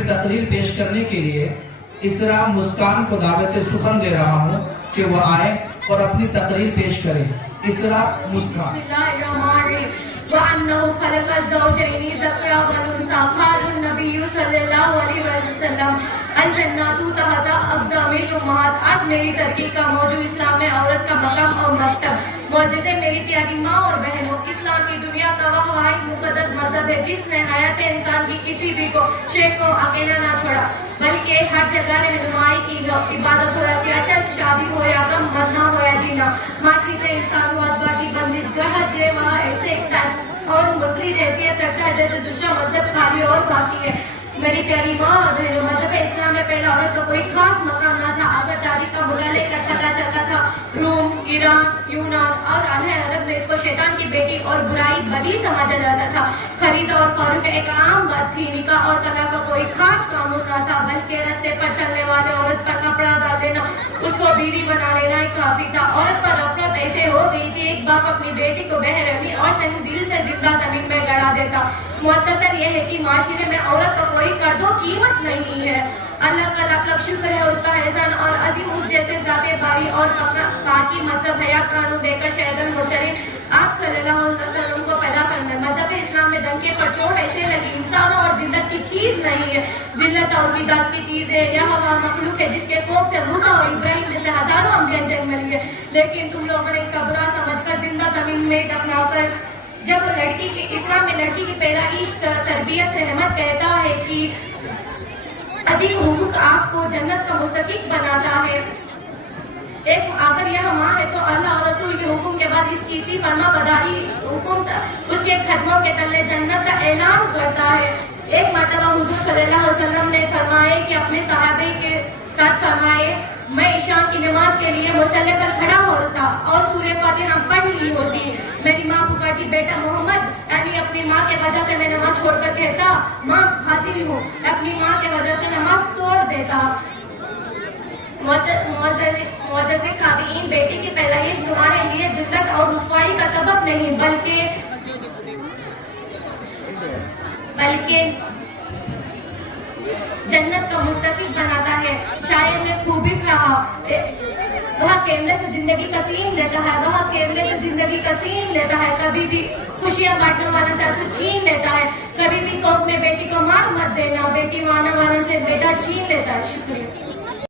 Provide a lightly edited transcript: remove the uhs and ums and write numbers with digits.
پھر تقریر پیش کرنے کے لیے اسرا مسکان کو دعوت سخن دے رہا ہوں کہ وہ آئے اور اپنی تقریر پیش کرے۔ اسرا مسکان۔ وَأَنَّهُ خَلَقَ الزَّوْجَيْنِ الذَّكَرَ وَالْأُنثَى قَالَ النَّبِيُّ صلی اللہ علیہ وسلم الجنات تحت اقدام الامہات۔ آج میری ترغیب کا موضوع اسلام میں عورت کا مقام اور مکتب۔ معجزے میری پیاری ماں اور بہنوں، اسلام کی دنیا کا وہ واحد مقدس مذہب ہے جس نے حیات انسان کی کسی بھی شے کو اکیلا نہ چھوڑا، بلکہ ہر جگہ رہنمائی کی۔ عبادت ہو یا سیاست، شادی ہو یا غم، مرنا ہو یا جینا، معاشی سے انسان کو ادباجی بندش گاہ جے وہاں ایسے اور منفرد حیثیت رکھتا ہے جیسے دوسرا مذہب خالی اور باقی ہے۔ میری پیاری ماں اور بہنوں، مذہب اسلام میں پہلا عورت کو کوئی خاص مقام نہ تھا۔ اگر تاریخ کا مطالعہ کر پتہ چلتا تھا روم، ایران، یونان اور اہل عرب میں اس کو شیطان کی بیٹی اور برائی بدی سمجھا جاتا تھا۔ خرید اور فروخت ایک عام بات تھی۔ نکاح اور طلاق کا کوئی خاص قانون نہ تھا، بلکہ راستے پر چلنے والے عورت پر کپڑا ڈال دینا، اس کو بیوی بنا لینا ہی کافی تھا۔ عورت پر نفرت ایسے ہو گئی کہ ایک باپ اپنی بیٹی کو بے رحمی اور دل سے زندہ زمین میں گڑا دیتا۔ مختصر یہ ہے کہ معاشرے میں عورت کا کوئی قدر و قیمت نہیں ہے۔ اللہ کا لاکھ لاکھ شکر ہے، اس کا احسان اور عظیم اس جیسے ذات باری اور پاکی مذہب حیا قانون دے کر شہد المرسلین آپ صلی اللہ علیہ وسلم کو پیدا کرنا۔ مذہب اسلام میں ڈنکے پر چوٹ ایسے لگی، انسانوں اور ذلت کی چیز نہیں ہے، ذلت اور بیداد کی چیز ہے۔ یہ ہوا مخلوق ہے جس کے کوپ سے موسیٰ اور ابراہیم جیسے ہزاروں انبیاء جنم لیے، لیکن تم لوگوں نے اس کا برا سمجھ کر زندہ زمین میں دفنا کر۔ جب لڑکی کی اسلام میں لڑکی کی پیدائش، تربیت، رحمت کہتا ہے کہ ادھک حقوق آپ کو جنت کا مستحق بناتا ہے۔ اگر یہ ماں ہے تو اللہ اور رسول کے حکم کے بعد اس کی فرما برداری حکم اس کے قدموں کے تلے جنت کا اعلان کرتا ہے۔ ایک مرتبہ حضور صلی اللہ علیہ وسلم نے فرمائے کہ اپنے صحابہ کے ساتھ فرمائے، میں عشاء کی نماز کے لیے مصلی پر کھڑا ہوتا اور سورہ فاتحہ پڑھ لی ہوتی۔ میری ماں پکارتی، بیٹا محمد، یعنی اپنی ماں کے وجہ سے میں نماز چھوڑ کر کہتا، ماں حاضر ہوں، اپنی ماں کے وجہ سے نماز توڑ دیتا۔ معزز قادئین، بیٹی کی پیدائش تمہارے لیے ذلت اور رسوائی کا سبب نہیں بلکہ جنت کا مستحق بناتا ہے۔ شاعر نے خوبی کہا، وہ کیمرے سے زندگی کا سین لیتا ہے، وہ کیمرے سے زندگی کا سین لیتا ہے، کبھی بھی خوشیاں بانٹنے والوں سے آنسو چھین لیتا ہے، کبھی بھی کوپ میں بیٹی کو مار مت دینا، بیٹی مارنے والوں سے بیٹا چھین لیتا ہے۔ شکریہ۔